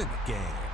ultimate game.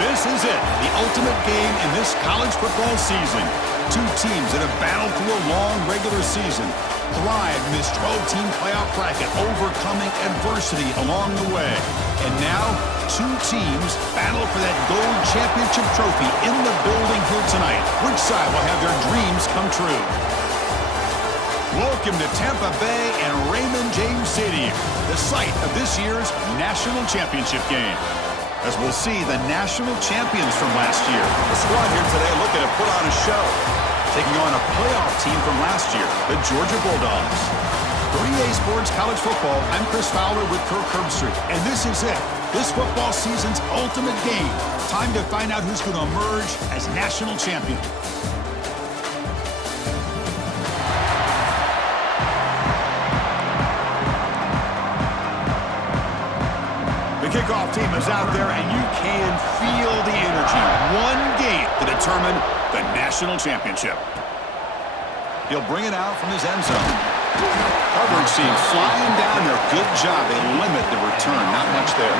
This is it, the ultimate game in this college football season. Two teams that have battled through a long regular season, thrived in this 12-team playoff bracket, overcoming adversity along the way. And now, two teams battle for that gold championship trophy in the building here tonight. Which side will have their dreams come true? Welcome to Tampa Bay and Raymond James Stadium, the site of this year's national championship game. As we'll see the national champions from last year. The squad here today looking to put on a show, taking on a playoff team from last year, the Georgia Bulldogs. For EA Sports College Football, I'm Chris Fowler with Kirk Herbstreit, and this is it, this football season's ultimate game. Time to find out who's going to emerge as national champion. Kickoff team is out there, and you can feel the energy. One game to determine the national championship. He'll bring it out from his end zone. Coverage team flying down there. Good job. They limit the return. Not much there.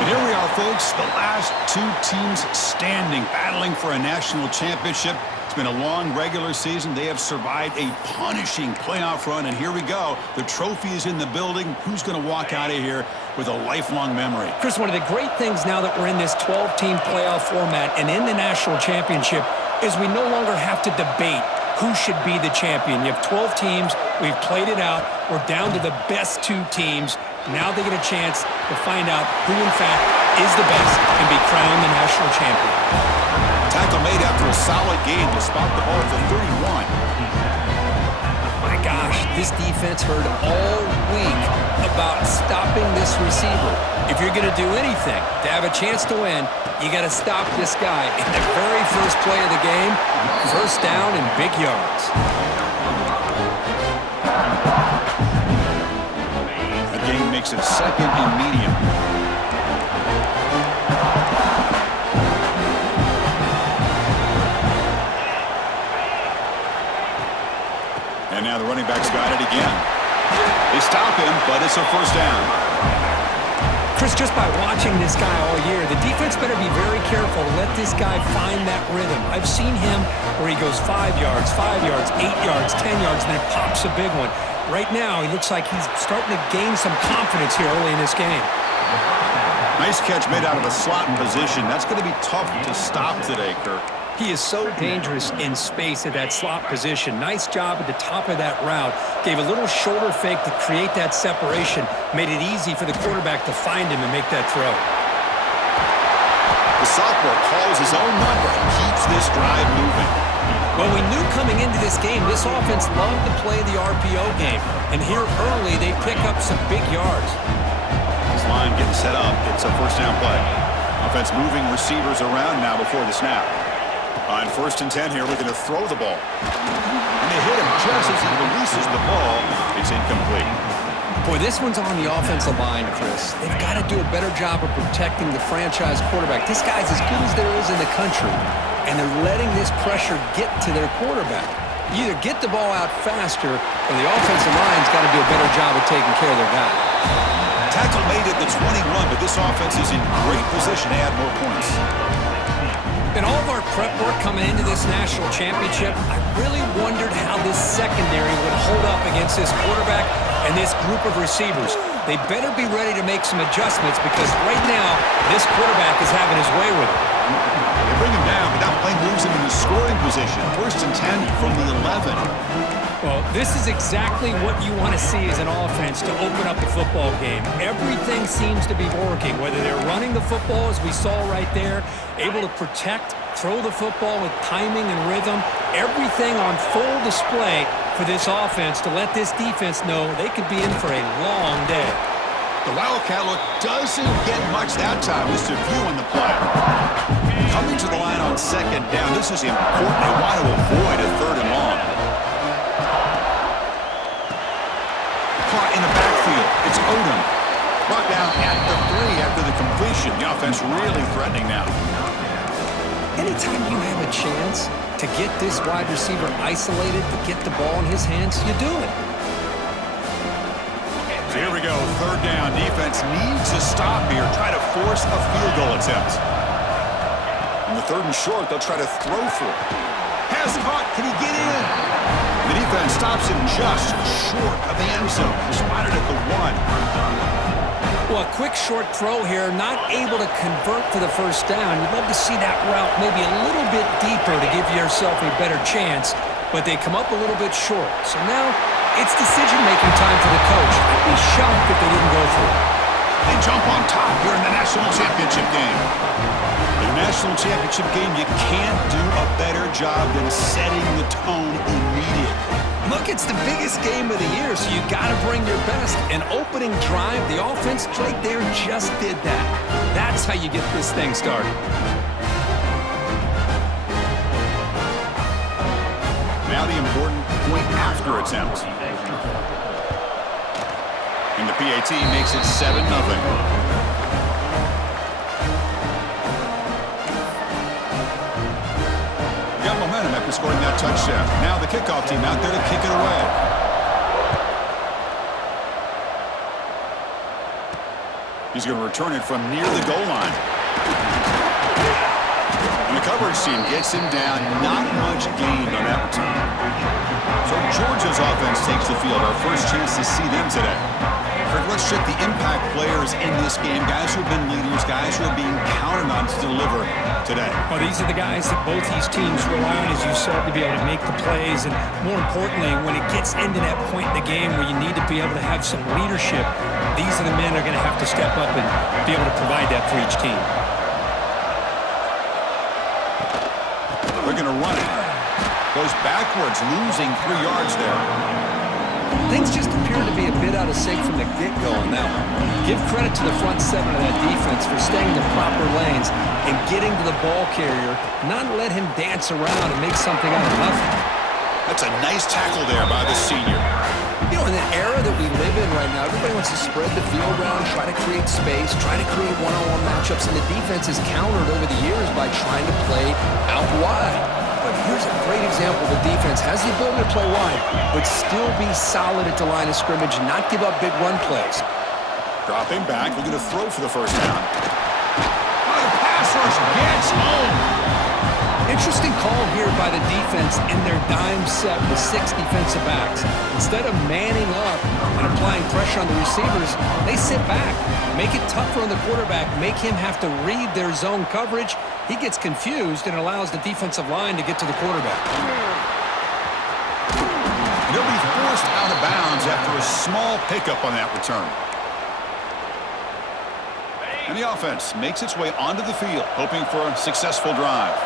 And here we are, folks. The last two teams standing, battling for a national championship. It's been a long regular season. They have survived a punishing playoff run, and here we go. The trophy is in the building. Who's going to walk out of here with a lifelong memory? Chris, one of the great things now that we're in this 12-team playoff format and in the national championship is we no longer have to debate who should be the champion. You have 12 teams. We've played it out. We're down to the best 2 teams. Now they get a chance to find out who, in fact, is the best and be crowned the national champion. Tackle made after a solid gain to spot the ball at the 31. My gosh, this defense heard all week about stopping this receiver. If you're going to do anything to have a chance to win, you got to stop this guy. In the very first play of the game, first down and big yards. The game makes it second and medium. And now the running back's got it again. They stop him, but it's a first down. Chris, just by watching this guy all year, the defense better be very careful to let this guy find that rhythm. I've seen him where he goes 5 yards, 8 yards, 10 yards, and then pops a big one. Right now, he looks like he's starting to gain some confidence here early in this game. Nice catch made out of a slot position. That's going to be tough to stop today, Kirk. He is so dangerous in space at that slot position. Nice job at the top of that route. Gave a little shoulder fake to create that separation. Made it easy for the quarterback to find him and make that throw. The sophomore calls his own number and keeps this drive moving. Well, we knew coming into this game, this offense loved to play the RPO game. And here early, they pick up some big yards. This line getting set up. It's a first down play. Offense moving receivers around now before the snap. On first and 10 here, looking to throw the ball. And they hit him just as he releases the ball. It's incomplete. Boy, this one's on the offensive line, Chris. They've got to do a better job of protecting the franchise quarterback. This guy's as good as there is in the country, and they're letting this pressure get to their quarterback. You either get the ball out faster, or the offensive line's got to do a better job of taking care of their guy. Tackle made at the 21, but this offense is in great position to add more points. In all of our prep work coming into this national championship, I really wondered how this secondary would hold up against this quarterback and this group of receivers. They better be ready to make some adjustments because right now, this quarterback is having his way with it. They bring him down, but that play moves him into scoring position. First and 10 from the 11. Well, this is exactly what you want to see as an offense to open up the football game. Everything seems to be working, whether they're running the football, as we saw right there, able to protect, throw the football with timing and rhythm, everything on full display for this offense to let this defense know they could be in for a long day. The Wildcat look doesn't get much that time. Just a few on the play. Coming to the line on second down, this is important. They want to avoid a third and long. Caught in the backfield. It's Odom. Brought down at the 3 after the completion. The offense really threatening now. Anytime you have a chance to get this wide receiver isolated, to get the ball in his hands, you do it. So here we go. Third down. Defense needs a stop here. Try to force a field goal attempt. In the third and short, they'll try to throw for it. Pass caught. Can he get in? The defense stops him just short of the end zone. Spotted at the 1. Well, a quick short throw here, not able to convert for the first down. You'd love to see that route maybe a little bit deeper to give yourself a better chance, but they come up a little bit short. So now it's decision-making time for the coach. I'd be shocked if they didn't go for it. They jump on top here in the national championship game. In the national championship game, you can't do a better job than setting the tone immediately. Look, it's the biggest game of the year, so you got to bring your best. An opening drive, the offense right there just did that. That's how you get this thing started. Now the important point after attempt. And the PAT makes it 7-0. Got momentum after scoring that touchdown. Now the kickoff team out there to kick it away. He's going to return it from near the goal line. And the coverage team gets him down. Not much gained on that return. So Georgia's offense takes the field. Our first chance to see them today. Kirk, let's shift the impact players in this game, guys who have been leaders, guys who are being counted on to deliver today. Well, these are the guys that both these teams rely on, as you said, to be able to make the plays. And more importantly, when it gets into that point in the game where you need to be able to have some leadership, these are the men that are going to have to step up and be able to provide that for each team. They're going to run it. Goes backwards, losing 3 yards there. Things just appear to be a bit out of sync from the get-go on that one. Give credit to the front 7 of that defense for staying in the proper lanes and getting to the ball carrier, not let him dance around and make something out of nothing. That's a nice tackle there by the senior. You know, in the era that we live in right now, everybody wants to spread the field around, try to create space, try to create one-on-one matchups, and the defense has countered over the years by trying to play out wide. But here's a great example. The defense has the ability to play wide, but still be solid at the line of scrimmage and not give up big run plays. Dropping back, looking to throw for the first down. Oh, the pass rush gets home. Interesting call here by the defense in their dime set with 6 defensive backs. Instead of manning up and applying pressure on the receivers, they sit back, make it tougher on the quarterback, make him have to read their zone coverage. He gets confused and allows the defensive line to get to the quarterback. He'll be forced out of bounds after a small pickup on that return. And the offense makes its way onto the field, hoping for a successful drive.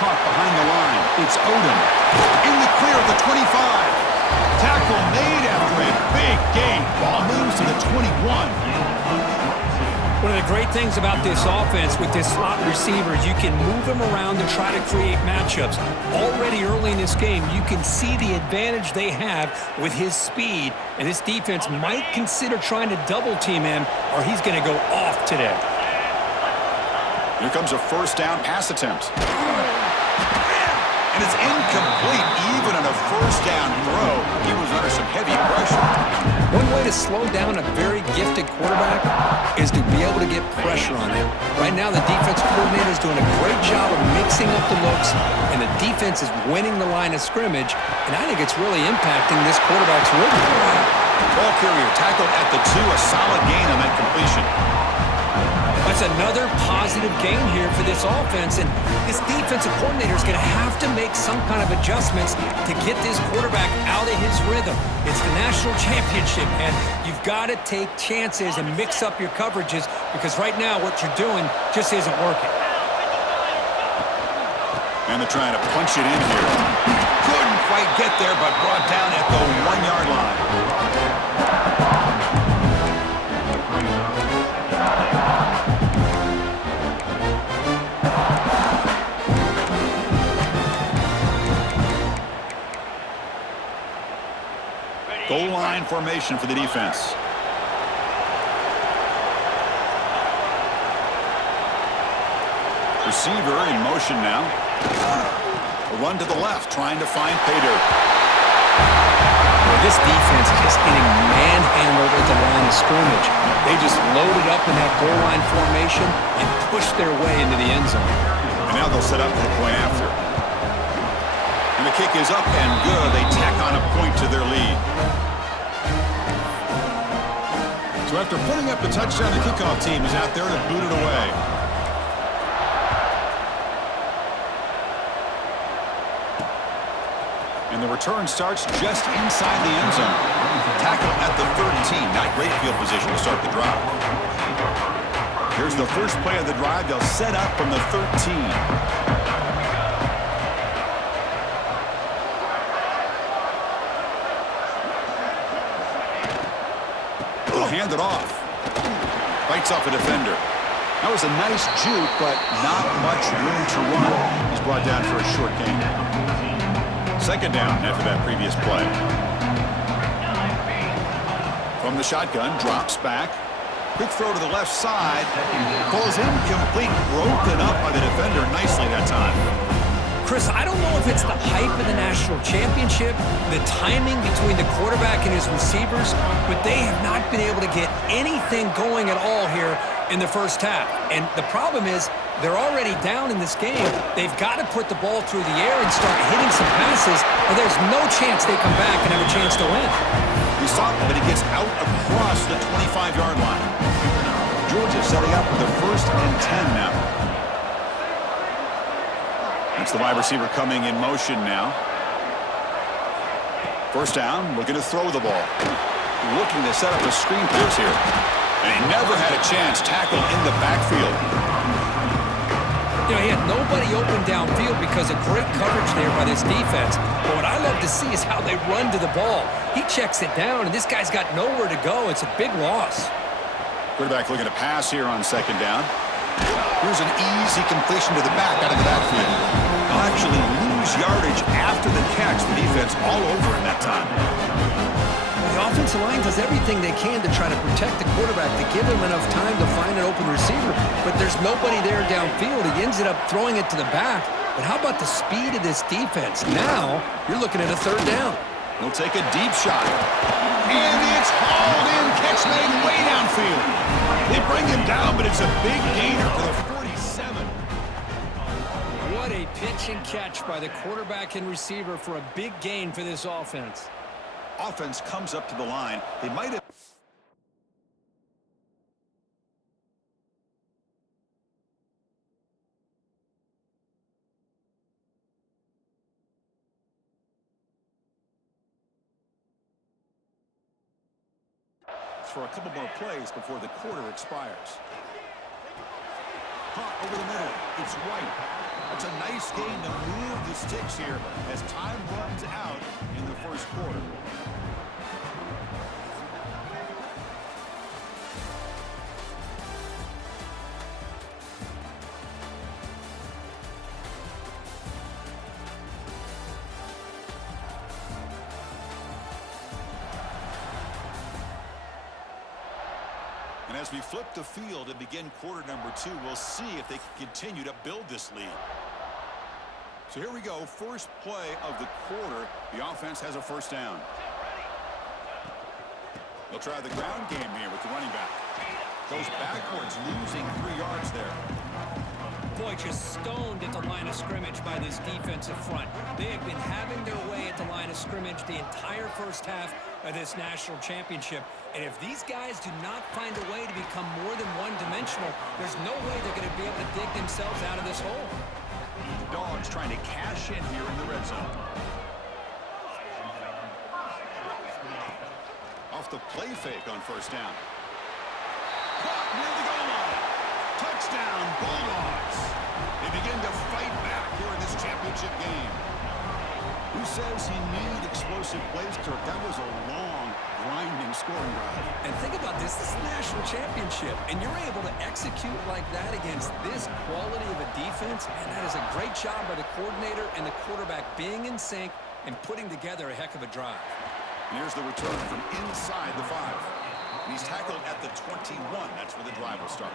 Caught behind the line. It's Odom. In the clear at the 25. Tackle made after a big gain. Ball moves to the 21. One of the great things about this offense with this slot receiver is you can move him around to try to create matchups. Already early in this game, you can see the advantage they have with his speed, and this defense might consider trying to double-team him, or he's going to go off today. Here comes a first down pass attempt. And it's incomplete, even on a first down throw. He was under some heavy pressure. One way to slow down a very gifted quarterback is to be able to get pressure on him. Right now, the defense coordinator is doing a great job of mixing up the looks, and the defense is winning the line of scrimmage, and I think it's really impacting this quarterback's rhythm. Ball carrier tackled at the 2, a solid gain on that completion. That's another positive game here for this offense, and this defensive coordinator is going to have to make some kind of adjustments to get this quarterback out of his rhythm. It's the national championship, man. You've got to take chances and mix up your coverages because right now what you're doing just isn't working. And they're trying to punch it in here. Couldn't quite get there, but brought down at the 1-yard line. Goal line formation for the defense. Receiver in motion now. A run to the left, trying to find Pater. Well, this defense is just getting manhandled at the line of scrimmage. They just loaded up in that goal line formation and pushed their way into the end zone. And now they'll set up for the point after. And the kick is up and good. They tack on a point to their lead. So after putting up the touchdown, the kickoff team is out there to boot it away. And the return starts just inside the end zone. Tackle at the 13. Not great field position to start the drive. Here's the first play of the drive. They'll set up from the 13. Hand it off. Fights off a defender. That was a nice juke, but not much room to run. He's brought down for a short gain. Second down after that previous play. From the shotgun, drops back. Quick throw to the left side. Falls incomplete, broken up by the defender nicely that time. Chris, I don't know if it's the hype of the national championship, the timing between the quarterback and his receivers, but they have not been able to get anything going at all here in the first half. And the problem is They're already down in this game. They've got to put the ball through the air and start hitting some passes, or there's no chance they come back and have a chance to win. We saw it, but he gets out across the 25-yard line. Georgia setting up with a 1st and 10 now. That's the wide receiver coming in motion now. 1st down, looking to throw the ball. Looking to set up a screen pass here. And he never had a chance tackled in the backfield. You know, he had nobody open downfield because of great coverage there by this defense. But what I love to see is how they run to the ball. He checks it down, and this guy's got nowhere to go. It's a big loss. Quarterback looking to pass here on 2nd down. Here's an easy completion to the back out of the backfield. He'll actually lose yardage after the catch. The defense all over him that time. The offensive line does everything they can to try to protect the quarterback, to give him enough time to find an open receiver, but there's nobody there downfield. He ends up throwing it to the back. But how about the speed of this defense? Now, you're looking at a 3rd down. He'll take a deep shot. And it's hauled in. Catch made way downfield. They bring him down, but it's a big gainer for the 47. What a pitch and catch by the quarterback and receiver for a big gain for this offense. Offense comes up to the line. They might have... for a couple more plays before the quarter expires. Caught over the middle. It's White. That's a nice gain to move the sticks here as time runs out in the 1st quarter. And as we flip the field and begin quarter number 2, we'll see if they can continue to build this lead. So here we go, 1st play of the quarter. The offense has a 1st down. They'll try the ground game here with the running back. Goes backwards, losing 3 yards there. Boy, just stoned at the line of scrimmage by this defensive front. They have been having their way at the line of scrimmage the entire 1st half of this national championship. And if these guys do not find a way to become more than one-dimensional, there's no way they're going to be able to dig themselves out of this hole. The Dogs trying to cash in here in the red zone. Off the play fake on 1st down. Caught near the goal line. Touchdown, Bulldogs. They begin to fight back here in this championship game. Who says you need explosive plays, Kirk? That was a long, grinding scoring drive. And think about this. This is the national championship, and you're able to execute like that against this quality of a defense, and that is a great job by the coordinator and the quarterback being in sync and putting together a heck of a drive. And here's the return from inside the 5. And he's tackled at the 21. That's where the drive will start.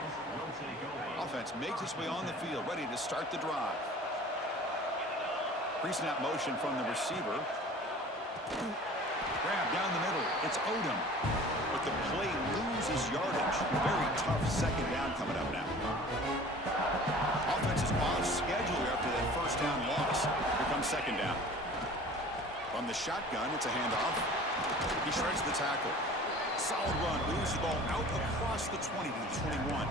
Offense makes its way on the field, ready to start the drive. Pre-snap motion from the receiver. Grab down the middle. It's Odom. But the play loses yardage. Very tough 2nd down coming up now. Offense is off schedule after that 1st down loss. Here comes 2nd down. From the shotgun, it's a handoff. He shreds the tackle. Solid run. Moves the ball out across the 20 to the 21.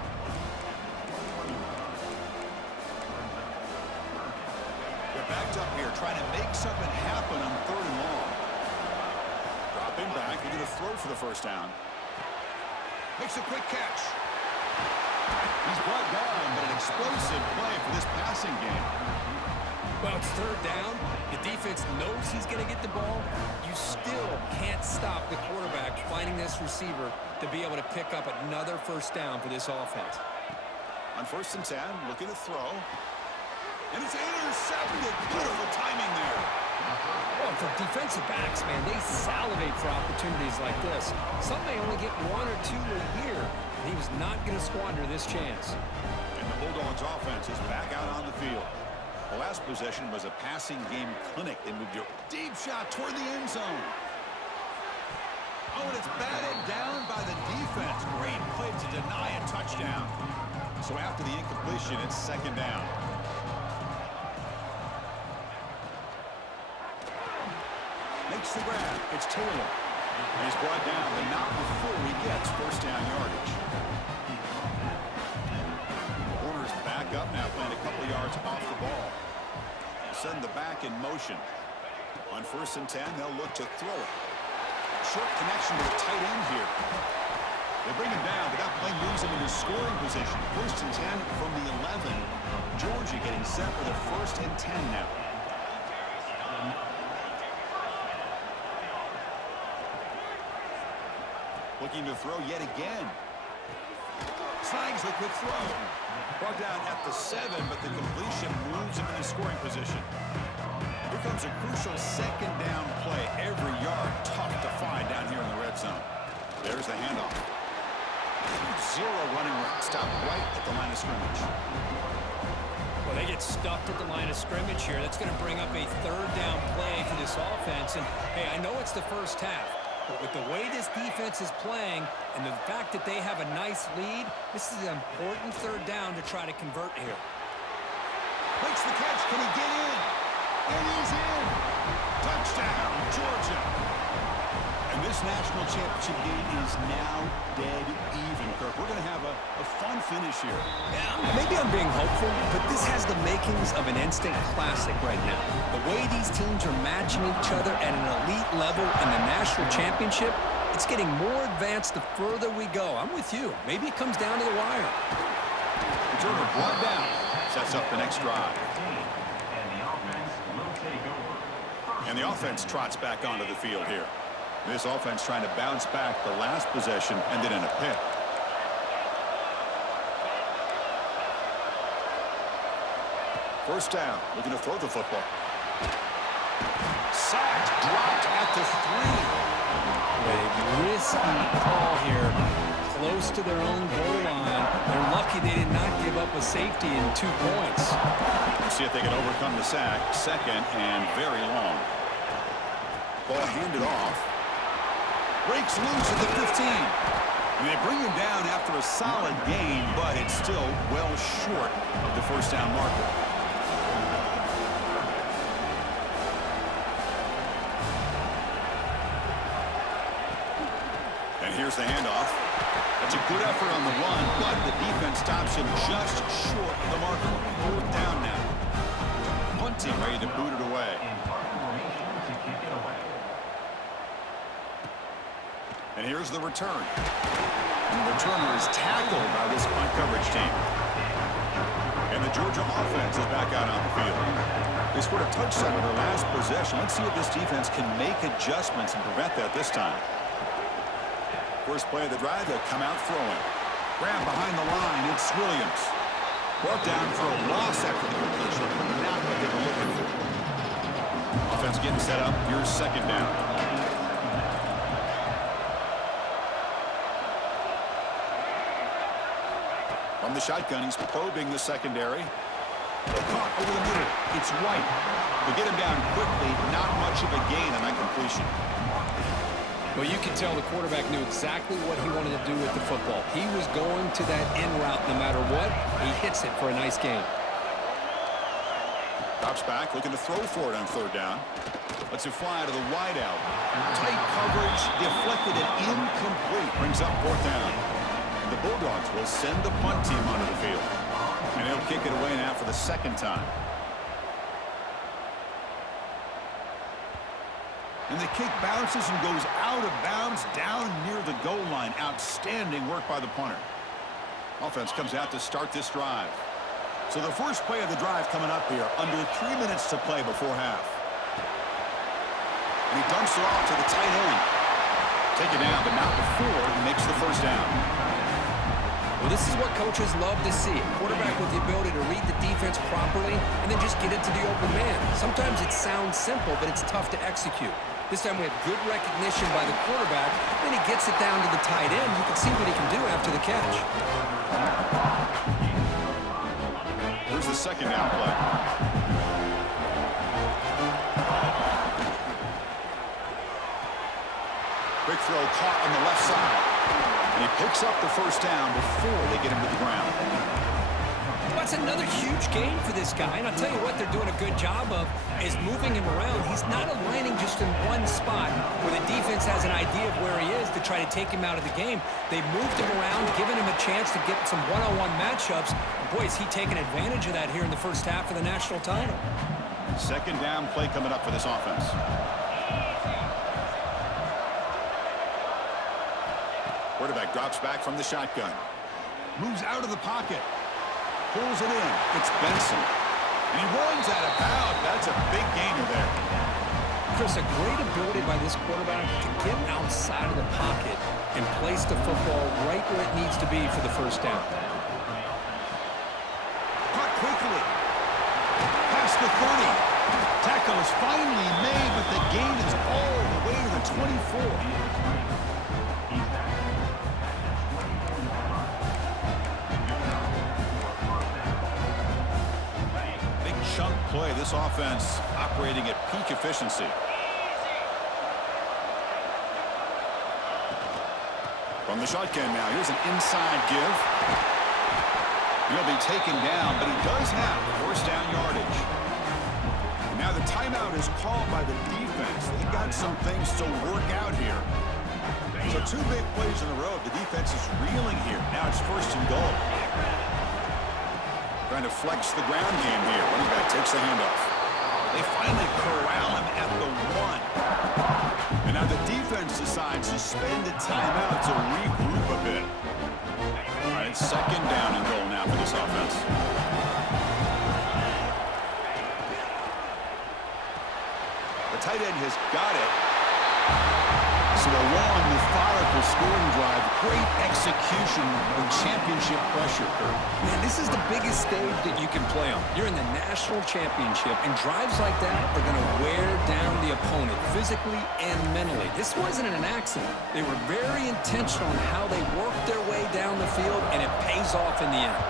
They're backed up here, trying to make something happen on 3rd and long. Dropping back, they're going to throw for the 1st down. Makes a quick catch. He's brought down, but an explosive play for this passing game. Well, it's 3rd down. The defense knows he's going to get the ball. You still can't stop the quarterback finding this receiver to be able to pick up another 1st down for this offense. On 1st and 10, looking to throw. And it's intercepted. Beautiful timing there. Well, for defensive backs, man, they salivate for opportunities like this. Some may only get 1 or 2 a year, and he was not going to squander this chance. And the Bulldogs offense is back out on the field. The last possession was a passing game clinic. They moved your deep shot toward the end zone. Oh, and it's batted down by the defense. Great play to deny a touchdown. So after the incompletion, it's second down. Makes the grab. It's Taylor. And he's brought down, but not before he gets first down yardage. Corner's back up now, playing a couple yards off the ball. Send the back in motion. On 1st and 10, they'll look to throw it. Short connection to the tight end here. They bring him down, but that play moves him into scoring position. 1st and 10 from the 11. Georgia getting set for the 1st and 10 now. Looking to throw yet again. Slangs a quick throw. Brought down at the 7, but the completion moves him into scoring position. Here comes a crucial second down play. Every yard tough to find down here in the red zone. There's the handoff. Zero running route. Stop right at the line of scrimmage. Well, they get stuffed at the line of scrimmage here. That's going to bring up a third down play for this offense. And, hey, I know it's the first half, but with the way this defense is playing and the fact that they have a nice lead, this is an important third down to try to convert here. Makes the catch. Can he get in? And he's in. Touchdown, Georgia. And this national championship game is now dead even, Kirk. We're going to have a fun finish here. Yeah, maybe I'm being hopeful, but this has the makings of an instant classic right now. The way these teams are matching each other at an elite level in the national championship, it's getting more advanced the further we go. I'm with you. Maybe it comes down to the wire. Returner brought down. Sets up the next drive. And the offense trots back onto the field here. This offense trying to bounce back. The last possession ended in a pick. First down, looking to throw the football. Sacked, dropped at the 3. A risky call here, close to their own goal line. They're lucky they did not give up a safety in 2 points. Let's see if they can overcome the sack. Second and very long. Ball handed off. Breaks loose at the 15. And they bring him down after a solid gain, but it's still well short of the first down marker. And here's the handoff. That's a good effort on the run, but the defense stops him just short of the marker. 4th down now. Punting, ready to boot it away. And here's the return. And the returner is tackled by this punt coverage team. And the Georgia offense is back out on the field. They scored a touchdown on their last possession. Let's see if this defense can make adjustments and prevent that this time. First play of the drive, they'll come out throwing. Grab behind the line, it's Williams. Brought down for a loss after the completion. Not what they were looking for. Offense getting set up. Here's second down. From the shotgun, he's probing the secondary. Caught over the middle. It's White. They get him down quickly. Not much of a gain on that completion. Well, you can tell the quarterback knew exactly what he wanted to do with the football. He was going to that in route no matter what. He hits it for a nice gain. Drops back, looking to throw for it on third down. Lets it fly to the wideout. Tight coverage, deflected and incomplete. Brings up 4th down. And the Bulldogs will send the punt team onto the field. And they'll kick it away now for the second time. And the kick bounces and goes out of bounds down near the goal line. Outstanding work by the punter. Offense comes out to start this drive. So the first play of the drive coming up here. Under 3 minutes to play before half. And he dumps it off to the tight end. Take it down, but not before he makes the first down. Well, this is what coaches love to see. A quarterback with the ability to read the defense properly and then just get it to the open man. Sometimes it sounds simple, but it's tough to execute. This time we have good recognition by the quarterback. Then he gets it down to the tight end. You can see what he can do after the catch. Here's the second down play. Quick throw caught on the left side. And he picks up the first down before they get him to the ground. That's another huge gain for this guy. And I'll tell you what they're doing a good job of is moving him around. He's not aligning just in one spot where the defense has an idea of where he is to try to take him out of the game. They've moved him around, given him a chance to get some one-on-one matchups. And boy, is he taking advantage of that here in the first half of the national title. Second down play coming up for this offense. Quarterback drops back from the shotgun. Moves out of the pocket. Pulls it in. It's Benson. And he runs out of bounds. That's a big gainer there. Chris, a great ability by this quarterback to get outside of the pocket and place the football right where it needs to be for the first down. Caught quickly. Past the 30. Tackle is finally made, but the gain is all the way to the 24. Chunk play. This offense operating at peak efficiency. From the shotgun now. Here's an inside give. He'll be taken down, but he does have first down yardage. And now the timeout is called by the defense. They've got some things to work out here. So two big plays in a row. The defense is reeling here. Now it's first and goal. Trying to flex the ground game here. Running back takes the handoff. They finally corral him at the 1. And now the defense decides to spend a timeout to regroup a bit. All right, second down and goal now for this offense. The tight end has got it. So a long, methodical scoring drive. Great execution of championship pressure. Man, this is the biggest stage that you can play on. You're in the national championship, and drives like that are going to wear down the opponent physically and mentally. This wasn't an accident. They were very intentional in how they worked their way down the field, and it pays off in the end.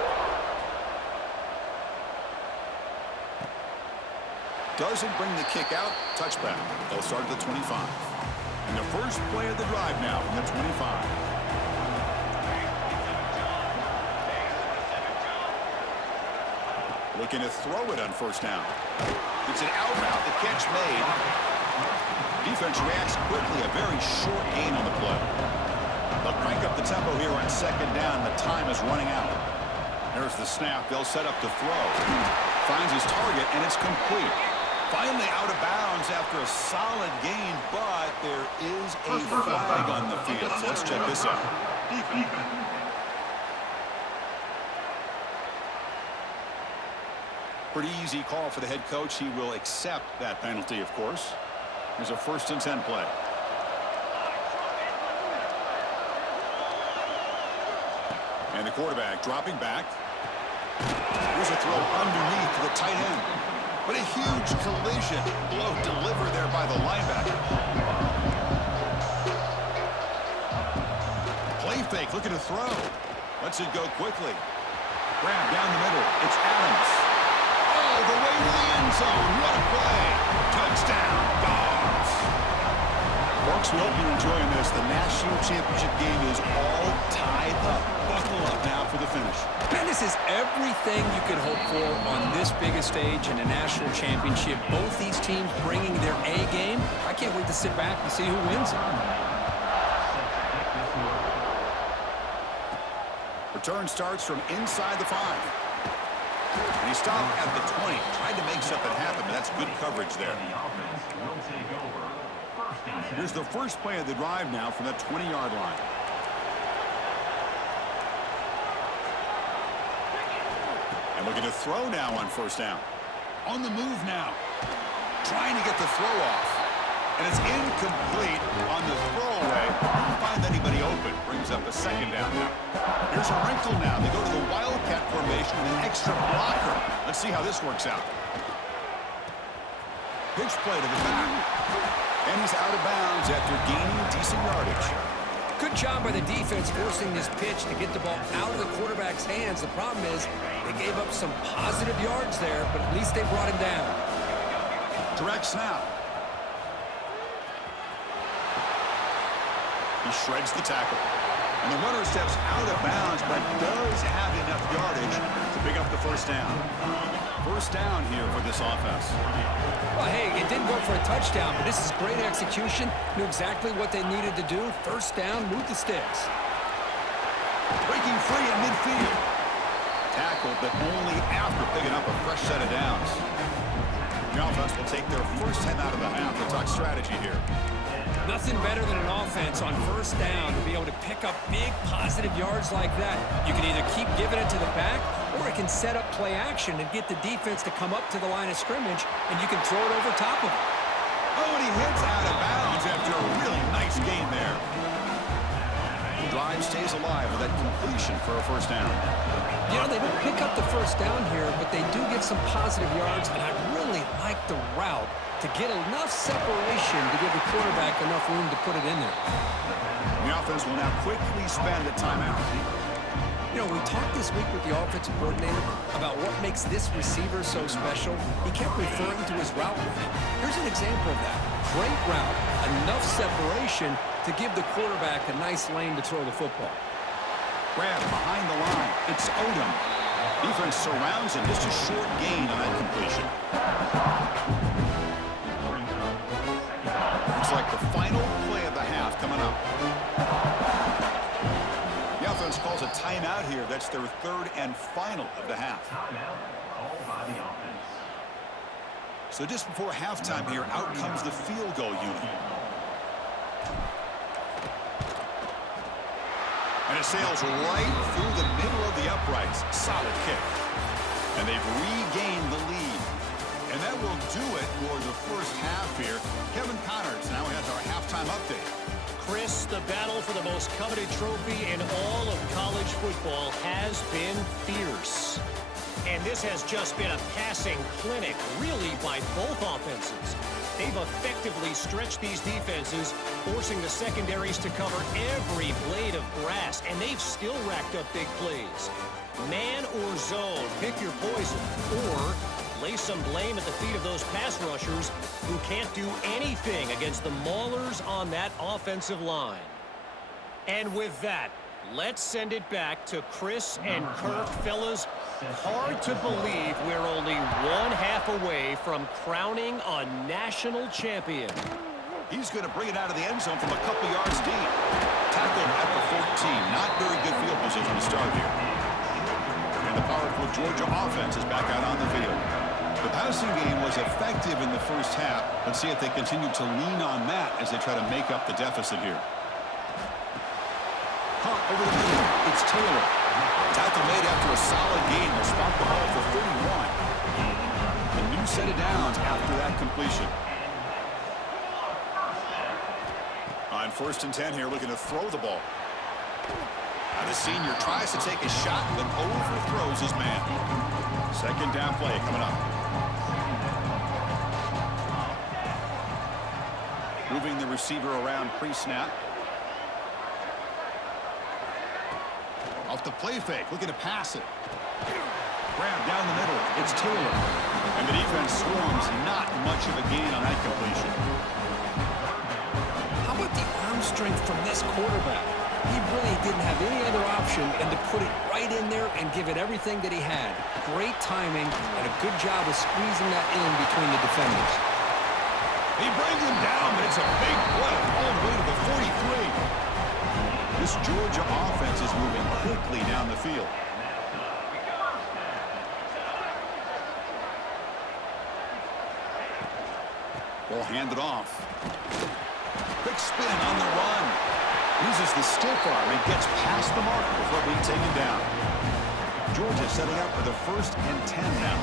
Doesn't bring the kick out. Touchback. They'll start at the 25. And the first play of the drive now from the 25. Looking to throw it on first down. It's an out route. The catch made. Defense reacts quickly. A very short gain on the play. They'll crank up the tempo here on second down. The time is running out. There's the snap. They'll set up to throw. Finds his target, and it's complete. Finally out of bounds after a solid gain, but there is a flag on the field. So let's check this out. Pretty easy call for the head coach. He will accept that penalty, of course. There's a 1st and 10 play. And the quarterback dropping back. Here's a throw underneath to the tight end. But a huge collision blow delivered there by the linebacker. Play fake, looking to throw. Lets it go quickly. Grab down the middle. It's Adams. Oh, the way to the end zone. What a play. Touchdown, Dogs. Folks, we hope you're enjoying this. The national championship game is all tied up. Buckle up now for the finish. Man, this is everything you could hope for on this biggest stage in a national championship. Both these teams bringing their A game. I can't wait to sit back and see who wins it. Return starts from inside the 5. And he stopped at the 20. Tried to make something happen, but that's good coverage there. Here's the first play of the drive now from the 20-yard line. And looking to throw now on first down. On the move now. Trying to get the throw off. And it's incomplete on the throwaway. Didn't find anybody open. Brings up a second down now. Here's a wrinkle now. They go to the Wildcat formation with an extra blocker. Let's see how this works out. Pitch play to the back. And he's out of bounds after gaining decent yardage. Good job by the defense forcing this pitch to get the ball out of the quarterback's hands. The problem is they gave up some positive yards there, but at least they brought him down. Direct snap. He shreds the tackle. And the runner steps out of bounds, but does have enough yardage to pick up the first first down. First down here for this offense. Well, hey, it didn't go for a touchdown, but this is great execution. Knew exactly what they needed to do. First down, move the sticks. Breaking free in midfield. Tackled, but only after picking up a fresh set of downs. The offense will take their first head out of the half. We'll talk strategy here. Nothing better than an offense on first down to be able to pick up big positive yards like that. You can either keep giving it to the back, or it can set up play action and get the defense to come up to the line of scrimmage, and you can throw it over top of it. Oh, and he hits out of bounds after a really nice gain there. The drive stays alive with that completion for a first down. You know, they don't pick up the first down here, but they do get some positive yards, and I really like the route to get enough separation to give the quarterback enough room to put it in there. The offense will now quickly spend a timeout. You know, we talked this week with the offensive coordinator about what makes this receiver so special. He kept referring to his route running. Here's an example of that. Great route, enough separation to give the quarterback a nice lane to throw the football. Grab behind the line. It's Odom. Defense surrounds him. Just a short gain on that completion. Looks like the final play of the half coming up. The offense calls a timeout here. That's their third and final of the half. So just before halftime here, out comes the field goal unit. And it sails right through the middle of the uprights. Solid kick. And they've regained the lead. And that will do it for the first half here. Kevin Connors now has our halftime update. Chris, the battle for the most coveted trophy in all of college football has been fierce. And this has just been a passing clinic, really, by both offenses. They've effectively stretched these defenses, forcing the secondaries to cover every blade of grass, and they've still racked up big plays. Man or zone, pick your poison, or lay some blame at the feet of those pass rushers who can't do anything against the maulers on that offensive line. And with that, let's send it back to Chris and Kirk. Fellas, hard to believe we're only one half away from crowning a national champion. He's going to bring it out of the end zone from a couple yards deep. Tackled at the 14. Not very good field position to start here. And the powerful Georgia offense is back out on the field. The passing game was effective in the first half. Let's see if they continue to lean on that as they try to make up the deficit here. Hunt over the middle. It's Taylor. Tackle made after a solid gain. They'll spot the ball for 31. A new set of downs after that completion. On 1st and 10 here, looking to throw the ball. Now the senior tries to take a shot, but overthrows his man. Second down play coming up. Moving the receiver around pre-snap. Off the play fake, looking to pass it. Grab down the middle, it's Taylor. And the defense swarms, not much of a gain on that completion. How about the arm strength from this quarterback? He really didn't have any other option than to put it right in there and give it everything that he had. Great timing and a good job of squeezing that in between the defenders. He brings him down, but it's a big play all the way to the 43. This Georgia offense is moving quickly down the field. Ball handed off. Quick spin on the run. Uses the stiff arm and gets past the mark before being taken down. Georgia setting up for the 1st and 10 now.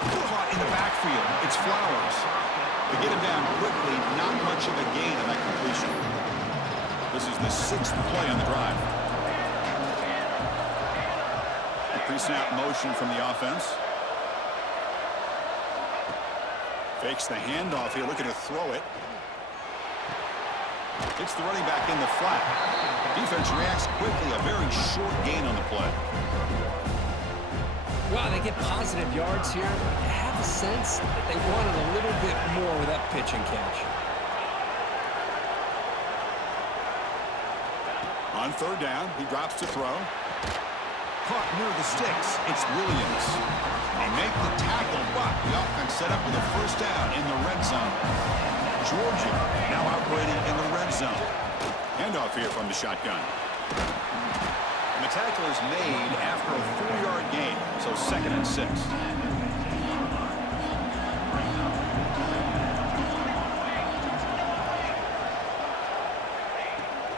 Caught in the backfield. It's Flowers. They get him down quickly. Not much of a gain on that completion. This is the 6th play on the drive. A pre-snap motion from the offense. Fakes the handoff here, looking to throw it. Hits the running back in the flat. Defense reacts quickly, a very short gain on the play. Wow, they get positive yards here. I have a sense that they wanted a little bit more with that pitch and catch. On On third down, he drops to throw. Caught near the sticks. It's Williams. They make the tackle, but the offense set up with a first down in the red zone. Georgia now operating in the red zone. Handoff here from the shotgun. And the tackle is made after a 4-yard gain, so 2nd and 6.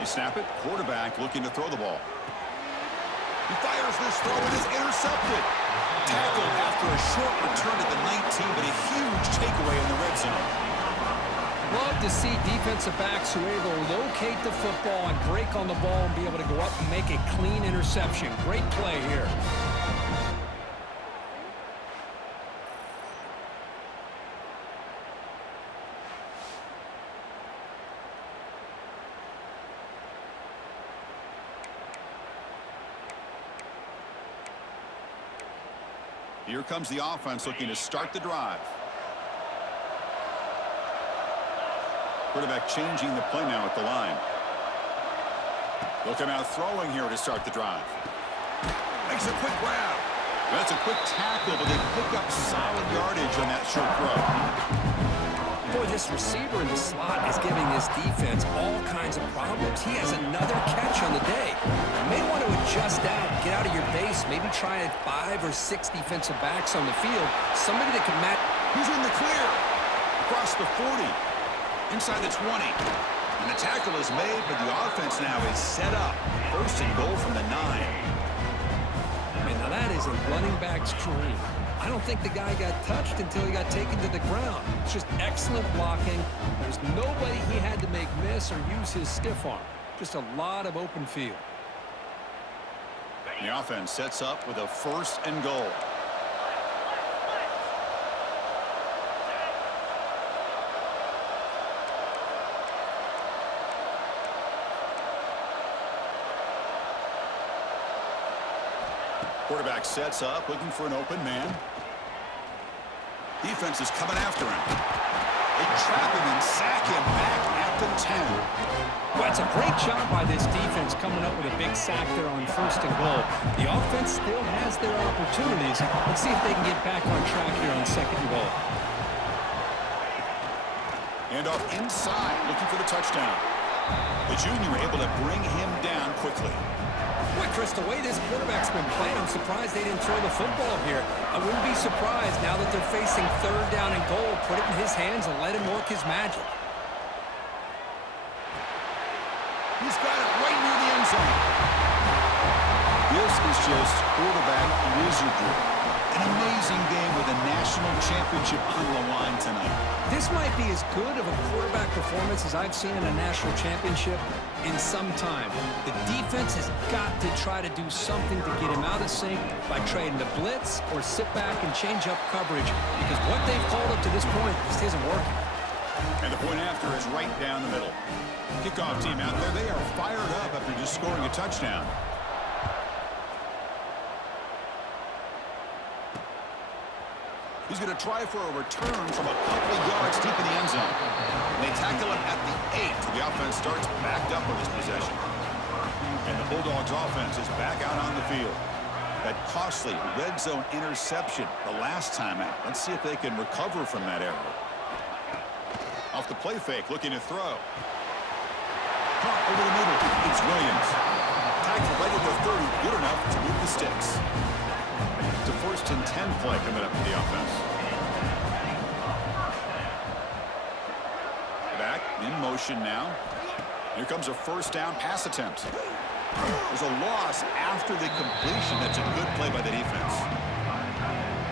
You snap it, quarterback looking to throw the ball. He fires this throw, and is intercepted. Tackled after a short return to the 19, but a huge takeaway in the red zone. Love to see defensive backs who are able to locate the football and break on the ball and be able to go up and make a clean interception. Great play here. Here comes the offense looking to start the drive. Quarterback changing the play now at the line. They'll come out throwing here to start the drive. Makes a quick grab. That's a quick tackle, but they pick up solid yardage on that short throw. Boy, this receiver in the slot is giving this defense all kinds of problems. He has another catch on the day. You may want to adjust out, get out of your base, maybe try 5 or 6 defensive backs on the field. Somebody that can match. He's in the clear. Across the 40. Inside the 20. And the tackle is made, but the offense now is set up. 1st and goal from the 9. Man, now that is a running back's dream. I don't think the guy got touched until he got taken to the ground. It's just excellent blocking. There's nobody he had to make miss or use his stiff arm. Just a lot of open field. The offense sets up with a 1st and goal. Quarterback sets up, looking for an open man. Defense is coming after him. They trap him and sack him back at the 10. Well, it's a great job by this defense coming up with a big sack there on 1st and goal. The offense still has their opportunities. Let's see if they can get back on track here on 2nd and goal. Handoff inside, looking for the touchdown. The junior able to bring him down quickly. Boy, Chris, the way this quarterback's been playing, I'm surprised they didn't throw the football here. I wouldn't be surprised now that they're facing 3rd down and goal. Put it in his hands and let him work his magic. He's got it right near the end zone. This is just quarterback wizardry. An amazing game with a national championship on the line tonight. This might be as good of a quarterback performance as I've seen in a national championship in some time. The defense has got to try to do something to get him out of sync by trading the blitz or sit back and change up coverage, because what they've called up to this point just isn't working. And the point after is right down the middle. Kickoff team out there, they are fired up after just scoring a touchdown. He's going to try for a return from a couple of yards deep in the end zone. And they tackle him at the 8. So the offense starts backed up with this possession. And the Bulldogs offense is back out on the field. That costly red zone interception the last time out. Let's see if they can recover from that error. Off the play fake, looking to throw. Caught over the middle. It's Williams. Tackled right at the 30. Good enough to move the sticks. It's a 1st and 10 play coming up for the offense. Back in motion now. Here comes a 1st down pass attempt. There's a loss after the completion. That's a good play by the defense.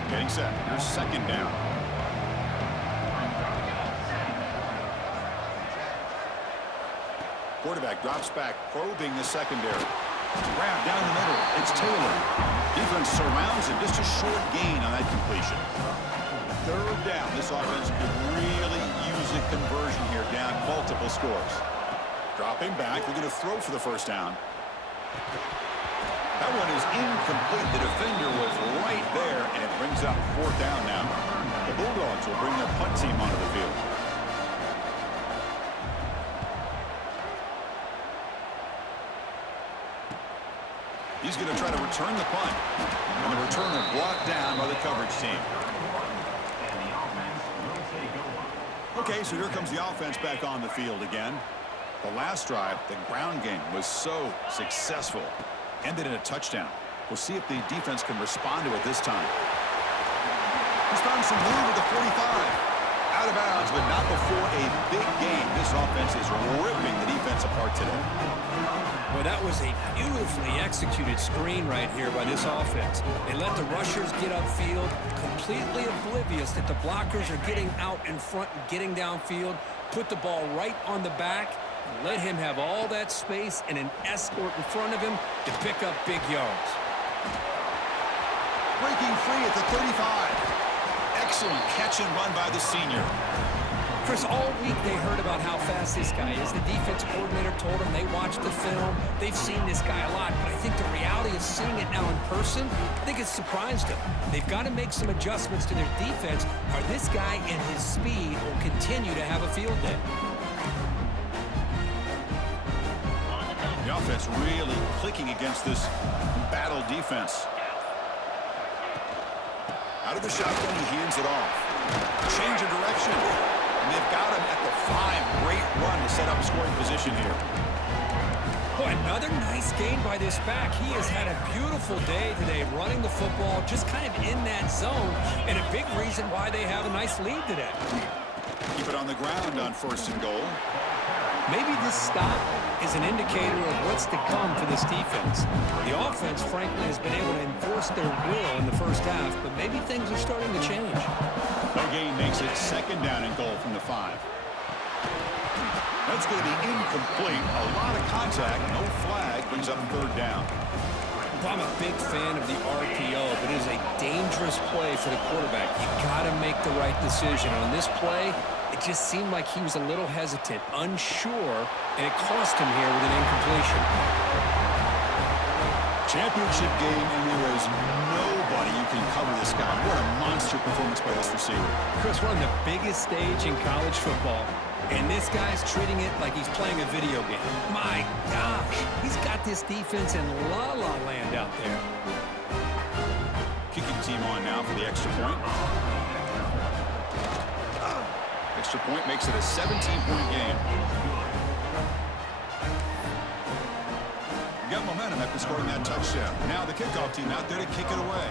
Getting set. Here's 2nd down. Quarterback drops back, probing the secondary. Grab down the middle. It's Taylor. Defense surrounds him. Just a short gain on that completion. 3rd down. This offense could really use a conversion here, down multiple scores. Dropping back. We're going to throw for the 1st down. That one is incomplete. The defender was right there, and it brings up 4th down now. The Bulldogs will bring their punt team onto the field. He's going to try to return the punt. And the returner brought down by the coverage team. Okay, so here comes the offense back on the field again. The last drive, the ground game, was so successful. Ended in a touchdown. We'll see if the defense can respond to it this time. He's found some room at the 45. Out of bounds, but not before a big game. This offense is ripping the defense apart today. Well, that was a beautifully executed screen right here by this offense. They let the rushers get upfield, completely oblivious that the blockers are getting out in front and getting downfield, put the ball right on the back, and let him have all that space and an escort in front of him to pick up big yards. Breaking free at the 35. Excellent catch and run by the senior. Chris, all week they heard about how fast this guy is. The defense coordinator told them they watched the film. They've seen this guy a lot, but I think the reality of seeing it now in person, I think it's surprised them. They've got to make some adjustments to their defense, or this guy and his speed will continue to have a field day. The offense really clicking against this battle defense. Out of the shotgun, he hands it off. Change of direction. And they've got him at the 5. Great run to set up scoring position here. Boy, another nice gain by this back. He has had a beautiful day today running the football, just kind of in that zone, and a big reason why they have a nice lead today. Keep it on the ground on 1st and goal. Maybe this stop is an indicator of what's to come for this defense. The offense, frankly, has been able to enforce their will in the first half, but maybe things are starting to change. No gain makes it 2nd down and goal from the 5. That's going to be incomplete. A lot of contact. No flag. Brings up 3rd down. I'm a big fan of the RPO, but it is a dangerous play for the quarterback. You got to make the right decision. On this play, it just seemed like he was a little hesitant, unsure, and it cost him here with an incompletion. Championship game, and there is nobody who can cover this guy. What a monster performance by this receiver. Chris, we're on the biggest stage in college football, and this guy's treating it like he's playing a video game. My gosh, he's got this defense in la-la land out there. Kicking team on now for the extra point. Extra point makes it a 17-point game. Got momentum after scoring that touchdown. Now the kickoff team out there to kick it away.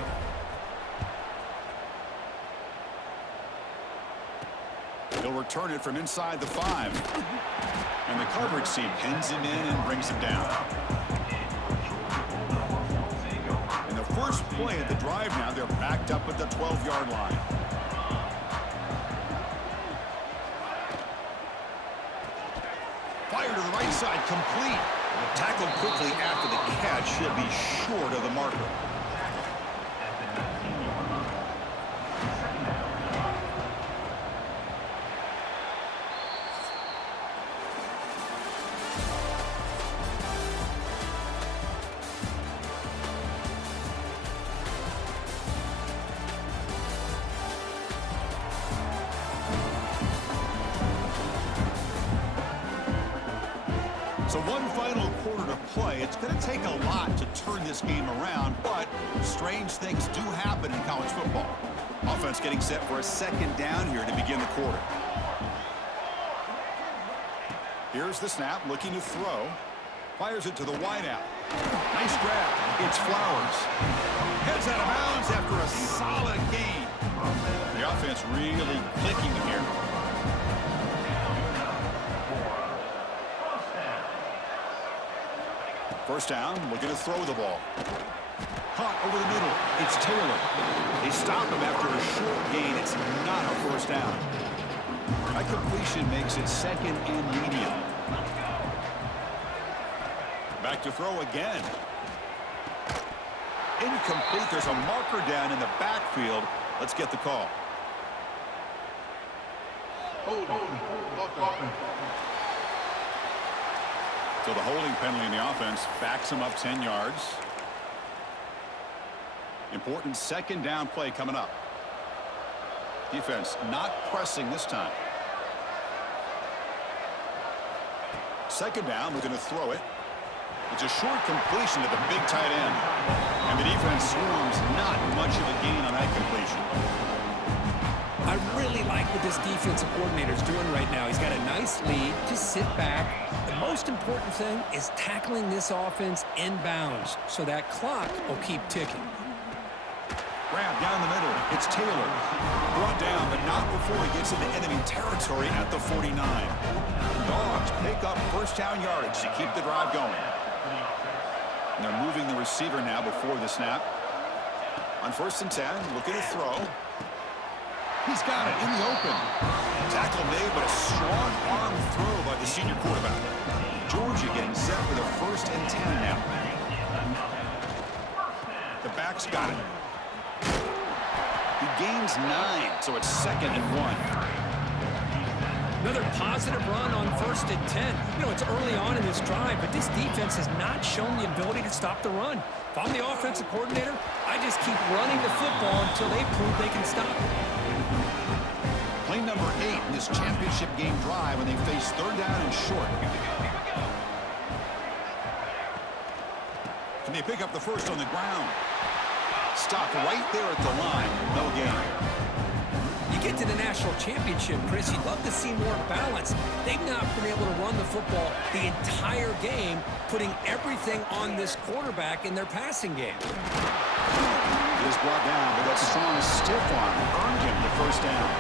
He'll return it from inside the 5. And the coverage team pins him in and brings him down. In the first play of the drive now, they're backed up at the 12-yard line. Fire to the right side, complete. Tackled quickly after the catch. He'll be short of the marker. So one final quarter to play. It's going to take a lot to turn this game around, but strange things do happen in college football. Offense getting set for a 2nd down here to begin the quarter. Here's the snap, looking to throw. Fires it to the wideout. Nice grab. It's Flowers. Heads out of bounds after a solid gain. The offense really clicking here. First down, looking to throw the ball. Caught over the middle. It's Taylor. They stop him after a short gain. It's not a first down. That completion makes it 2nd and medium. Back to throw again. Incomplete. There's a marker down in the backfield. Let's get the call. So the holding penalty in the offense backs him up 10 yards. Important 2nd down play coming up. Defense not pressing this time. 2nd down, we're going to throw it. It's a short completion to the big tight end. And the defense swarms not much of a gain on that completion. I really like what this defensive coordinator is doing right now. He's got a nice lead. Just sit back. The most important thing is tackling this offense inbounds so that clock will keep ticking. Grab down the middle. It's Taylor. Brought down, but not before he gets into enemy territory at the 49. Dogs pick up first down yardage to keep the drive going. And they're moving the receiver now before the snap. On 1st and 10, looking to throw. He's got it in the open. Tackle made, but a strong arm throw by the senior quarterback. Georgia getting set for the 1st and 10 now. The back's got it. He gains 9, so it's 2nd and 1. Another positive run on 1st and 10. You know, it's early on in this drive, but this defense has not shown the ability to stop the run. If I'm the offensive coordinator, I just keep running the football until they prove they can stop it. Play number 8 in this championship game drive when they face 3rd down and short. Can they pick up the first on the ground? Stop right there at the line. No gain. You get to the national championship, Chris, you'd love to see more balance. They've not been able to run the football the entire game, putting everything on this quarterback in their passing game. It is brought down, but that strong stiff arm earned him the first down.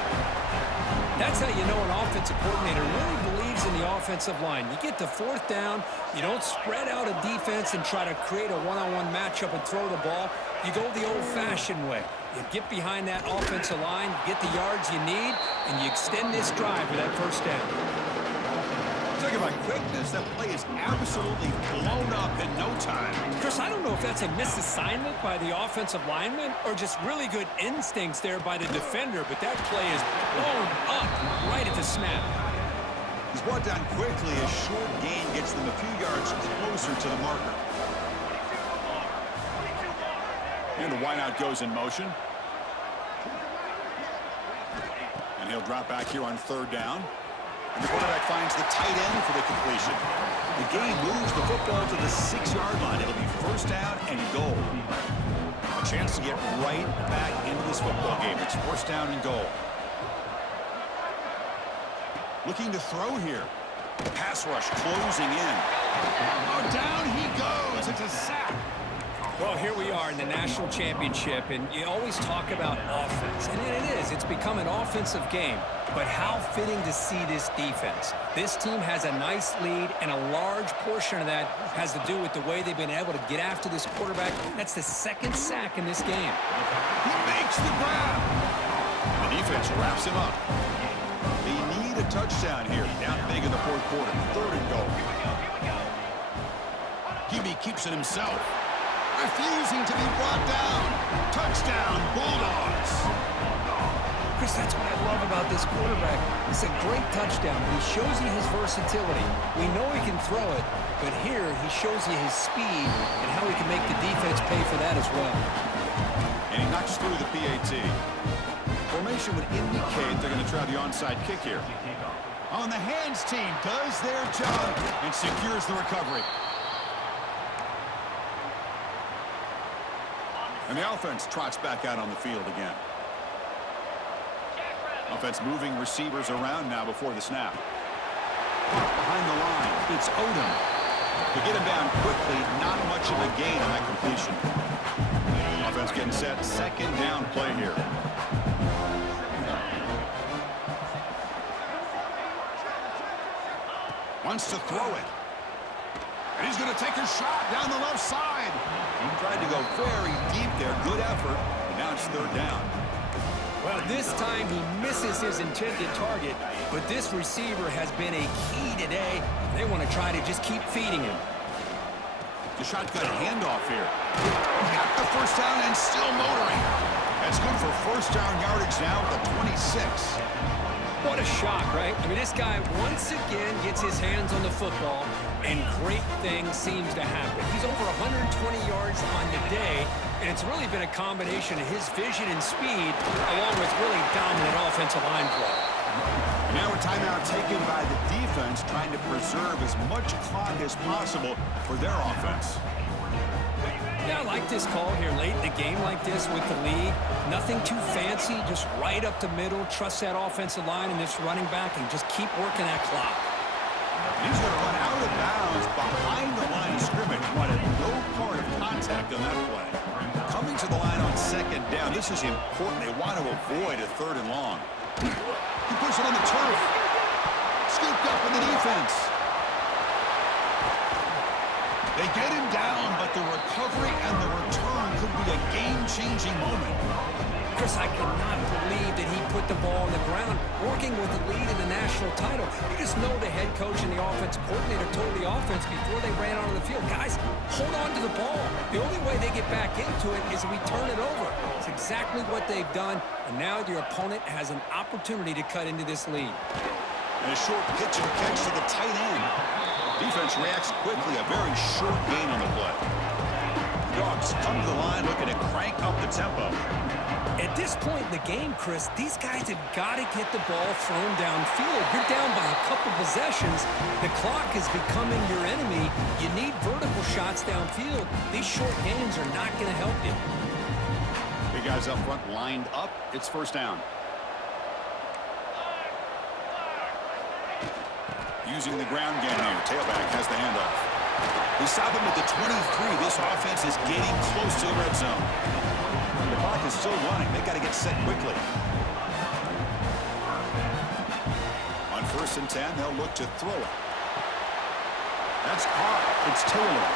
That's how you know an offensive coordinator really believes in the offensive line. You get to 4th down, you don't spread out a defense and try to create a one-on-one matchup and throw the ball. You go the old-fashioned way. You get behind that offensive line, you get the yards you need, and you extend this drive with that 1st down. Talking about quickness, that play is absolutely blown up in no time. Chris, I don't know if that's a misassignment by the offensive lineman or just really good instincts there by the defender, but that play is blown up right at the snap. He's brought down quickly. A short gain gets them a few yards closer to the marker. And the wideout goes in motion. And he'll drop back here on 3rd down. And the quarterback finds the tight end for the completion. The game moves the football to the 6-yard line. It'll be 1st down and goal. A chance to get right back into this football game. It's 1st down and goal. Looking to throw here. Pass rush closing in. Oh, down he goes. It's a sack. Well, here we are in the national championship, and you always talk about offense, and it is. It's become an offensive game, but how fitting to see this defense. This team has a nice lead, and a large portion of that has to do with the way they've been able to get after this quarterback. That's the 2nd sack in this game. He makes the grab. And the defense wraps him up. They need a touchdown here. Down big in the 4th quarter. 3rd and goal. QB keeps it himself. Refusing to be brought down. Touchdown, Bulldogs. Chris, that's what I love about this quarterback. It's a great touchdown. He shows you his versatility. We know he can throw it, but here he shows you his speed and how he can make the defense pay for that as well. And he knocks through the PAT. Formation would indicate they're going to try the onside kick here. On the hands team does their job and secures the recovery. And the offense trots back out on the field again. Offense moving receivers around now before the snap. Behind the line, it's Odom. To get him down quickly, not much of a gain on that completion. Offense getting set, 2nd down play here. Wants to throw it. And he's going to take a shot down the left side. He tried to go very deep there. Good effort. And now it's 3rd down. Well, this time he misses his intended target, but this receiver has been a key today. They want to try to just keep feeding him. The shotgun handoff here. Got the 1st down and still motoring. That's good for 1st down yardage now at the 26. What a shock, right? I mean, this guy once again gets his hands on the football, and great things seems to happen. He's over 120 yards on the day, and it's really been a combination of his vision and speed along with really dominant offensive line play. Now a timeout taken by the defense, trying to preserve as much clock as possible for their offense. Yeah, I like this call here late in the game like this with the lead. Nothing too fancy, just right up the middle. Trust that offensive line and this running back and just keep working that clock. He's going to run out of bounds behind the line of scrimmage. Wanted no part of contact on that play. Coming to the line on second down, this is important. They want to avoid a third and long. He puts it on the turf. Scooped up in the defense. They get him down, but the recovery and the return could be a game-changing moment. Chris, I cannot believe that he put the ball on the ground working with the lead in the national title. You just know the head coach and the offensive coordinator told the offense before they ran onto the field, guys, hold on to the ball. The only way they get back into it is if we turn it over. It's exactly what they've done, and now your opponent has an opportunity to cut into this lead. And a short pitch and catch to the tight end. Defense reacts quickly, a very short gain on the play. Dogs come to the line looking to crank up the tempo. At this point in the game, Chris, these guys have got to get the ball thrown downfield. You're down by a couple possessions. The clock is becoming your enemy. You need vertical shots downfield. These short gains are not going to help you. Big guys up front lined up. It's first down. Using the ground game here. Tailback has the handoff. They stop him at the 23. This offense is getting close to the red zone. The clock is still running. They got to get set quickly. On 1st and 10, they'll look to throw it. That's caught. It's Taylor.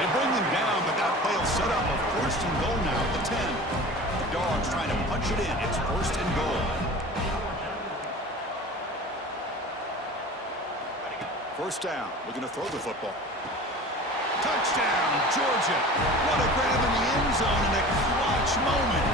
They bring him down, but that play will set up a 1st and goal now at the 10. The Dogs trying to punch it in. It's 1st and goal. First down, looking to throw the football. Touchdown, Georgia. What a grab in the end zone in a clutch moment.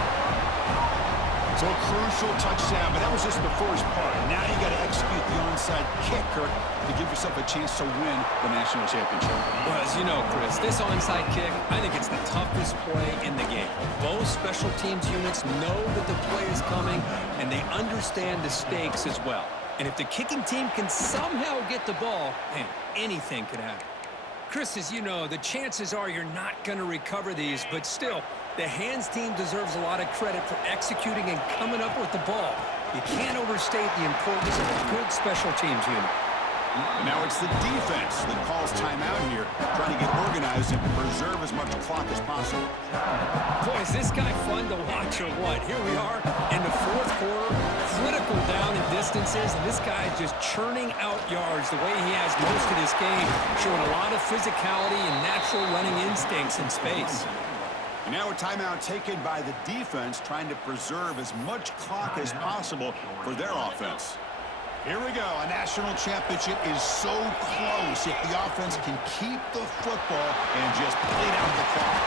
So a crucial touchdown, but that was just the first part. Now you got to execute the onside kick, Kirk, to give yourself a chance to win the national championship. Well, as you know, Chris, this onside kick, I think it's the toughest play in the game. Both special teams units know that the play is coming, and they understand the stakes as well. And if the kicking team can somehow get the ball, man, anything could happen. Chris, as you know, the chances are you're not going to recover these, but still, the hands team deserves a lot of credit for executing and coming up with the ball. You can't overstate the importance of a good special teams unit. Now it's the defense that calls timeout here, trying to get organized and preserve as much clock as possible. Boy, is this guy fun to watch or what? Here we are in the 4th quarter, critical down in distances, and this guy is just churning out yards the way he has most of this game, showing a lot of physicality and natural running instincts in space. And now a timeout taken by the defense, trying to preserve as much clock as possible for their offense. Here we go. A national championship is so close if the offense can keep the football and just play down the clock.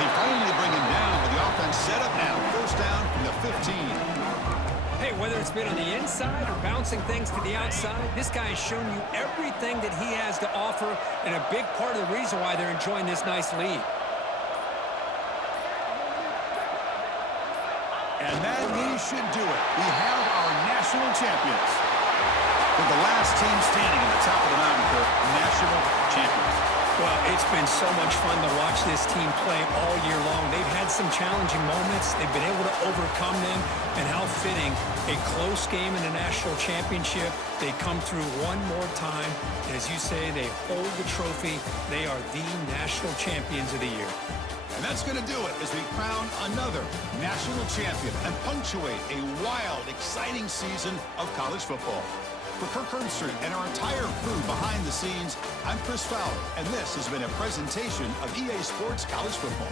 They finally bring him down, but the offense set up now. First down from the 15. Hey, whether it's been on the inside or bouncing things to the outside, this guy has shown you everything that he has to offer, and a big part of the reason why they're enjoying this nice lead. And that knee should do it. We have our national champions. With the last team standing at the top of the mountain, Kirk, national champions. Well, it's been so much fun to watch this team play all year long. They've had some challenging moments. They've been able to overcome them. And how fitting, a close game in the national championship. They come through one more time. And as you say, they hold the trophy. They are the national champions of the year. And that's going to do it as we crown another national champion and punctuate a wild, exciting season of college football. For Kirk Herbstreit and our entire crew behind the scenes, I'm Chris Fowler, and this has been a presentation of EA Sports College Football.